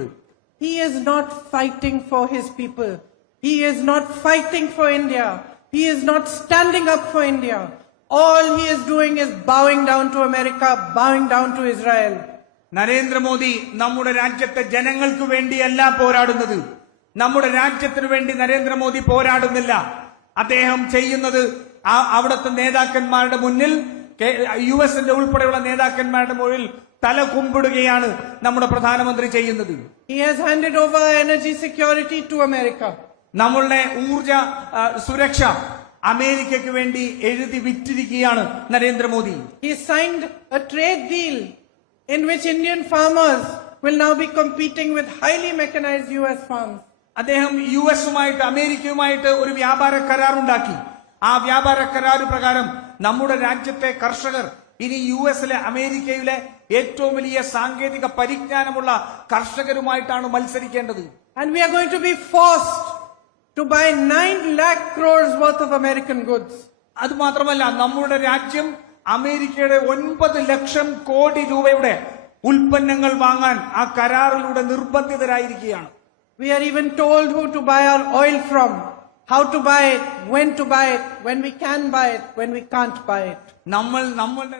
ചെയ്തിട്ടുണ്ട്. He is not fighting for his people. He is not fighting for India. He is not standing up for India. All he is doing is bowing down to America, bowing down to Israel. Narendra Modi നമ്മുടെ രാജ്യത്തെ ജനങ്ങൾക്ക് വേണ്ടിയല്ല പോരാടുന്നത്. നമ്മുടെ രാജ്യത്തിനു വേണ്ടി നരേന്ദ്രമോദി പോരാടുന്നില്ല. അദ്ദേഹം ചെയ്യുന്നത് അവിടുത്തെ നേതാക്കന്മാരുടെ മുന്നിൽ, യുഎസിന്റെ ഉൾപ്പെടെയുള്ള നേതാക്കന്മാരുടെ മുന്നിൽ തല കുമ്പിടുകയാണ് നമ്മുടെ പ്രധാനമന്ത്രി ചെയ്യുന്നത്. He has handed over energy security to America. നമ്മളുടെ ഊർജ സുരക്ഷ അമേരിക്കയ്ക്ക് വേണ്ടി എഴുതി വിറ്റിരിക്കുകയാണ് Narendra Modi. He signed a trade deal in which Indian farmers will now be competing with highly mechanized US farms. അദ്ദേഹം യുഎസുമായിട്ട് അമേരിക്കയുമായിട്ട് ഒരു വ്യാപാര കരാർ ഉണ്ടാക്കി. ആ വ്യാപാര കരാർ പ്രകാരം നമ്മുടെ രാജ്യത്തെ കർഷകർ ഇനി യുഎസിലെ അമേരിക്കയിലെ ഏറ്റവും വലിയ സാങ്കേതിക പരിജ്ഞാനമുള്ള കർഷകരുമായിട്ടാണ് മത്സരിക്കേണ്ടത്. And we are going to be forced to buy 9 lakh crores worth of American goods. അത് മാത്രമല്ല, നമ്മുടെ രാജ്യം അമേരിക്കയുടെ 9 ലക്ഷം കോടി രൂപയുടെ ഉൽപ്പന്നങ്ങൾ വാങ്ങാൻ ആ കരാറിലൂടെ നിർബന്ധിതരായിരിക്കുകയാണ്. We are even told who to buy our oil from, how to buy it, when to buy it, when we can buy it, when we can't buy it. നമ്മളുടെ